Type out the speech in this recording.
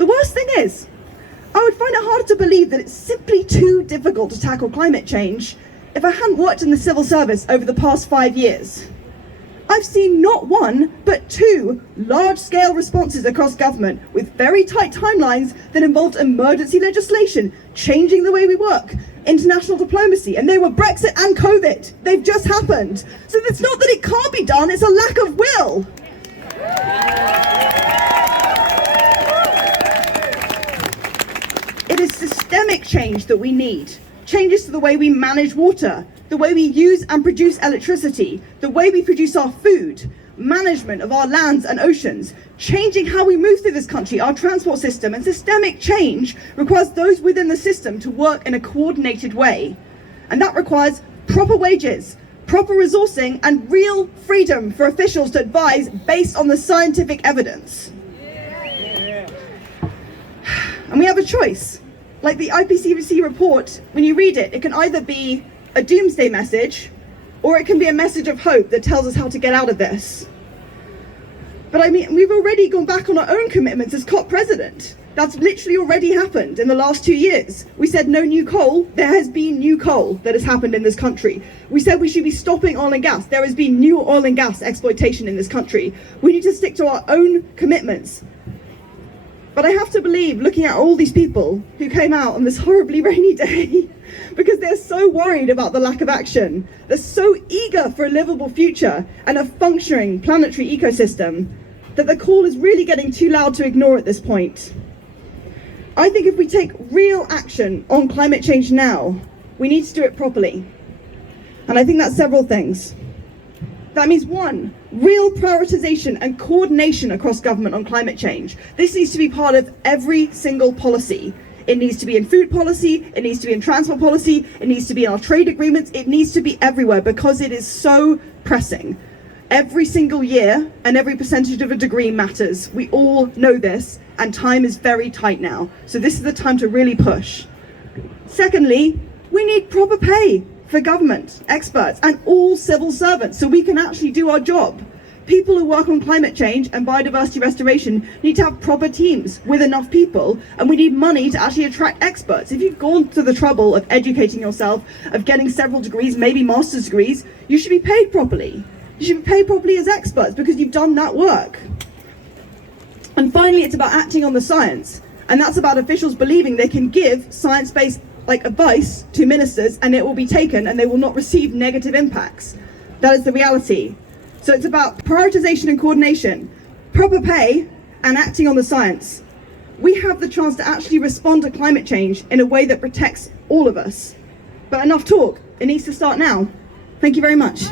The worst thing is, I would find it hard to believe that it's simply too difficult to tackle climate change if I hadn't worked in the civil service over the past 5 years. I've seen not one, but two large-scale responses across government with very tight timelines that involved emergency legislation, changing the way we work, international diplomacy, and they were Brexit and COVID. They've just happened. So it's not that it can't be done, it's a lack of will. It is systemic change that we need. Changes to the way we manage water, the way we use and produce electricity, the way we produce our food, management of our lands and oceans, changing how we move through this country, our transport system, and systemic change requires those within the system to work in a coordinated way. And that requires proper wages, proper resourcing, and real freedom for officials to advise based on the scientific evidence. And we have a choice. Like the IPCC report, when you read it, it can either be a doomsday message, or it can be a message of hope that tells us how to get out of this. But I mean, we've already gone back on our own commitments as COP president. That's literally already happened in the last 2 years. We said no new coal. There has been new coal that has happened in this country. We said we should be stopping oil and gas. There has been new oil and gas exploitation in this country. We need to stick to our own commitments. But I have to believe, looking at all these people who came out on this horribly rainy day, because they're so worried about the lack of action, they're so eager for a livable future and a functioning planetary ecosystem, that the call is really getting too loud to ignore at this point. I think if we take real action on climate change now, we need to do it properly. And I think that's several things. That means one, real prioritization and coordination across government on climate change. This needs to be part of every single policy. It needs to be in food policy, it needs to be in transport policy, it needs to be in our trade agreements, it needs to be everywhere because it is so pressing. Every single year and every percentage of a degree matters. We all know this, and time is very tight now. So this is the time to really push. Secondly, we need proper pay for government, experts, and all civil servants so we can actually do our job. People who work on climate change and biodiversity restoration need to have proper teams with enough people, and we need money to actually attract experts. If you've gone to the trouble of educating yourself, of getting several degrees, maybe master's degrees, you should be paid properly. You should be paid properly as experts because you've done that work. And finally, it's about acting on the science. And that's about officials believing they can give science-based advice to ministers and it will be taken and they will not receive negative impacts. That is the reality. So it's about prioritization and coordination, proper pay, and acting on the science. We have the chance to actually respond to climate change in a way that protects all of us. But enough talk, it needs to start now. Thank you very much.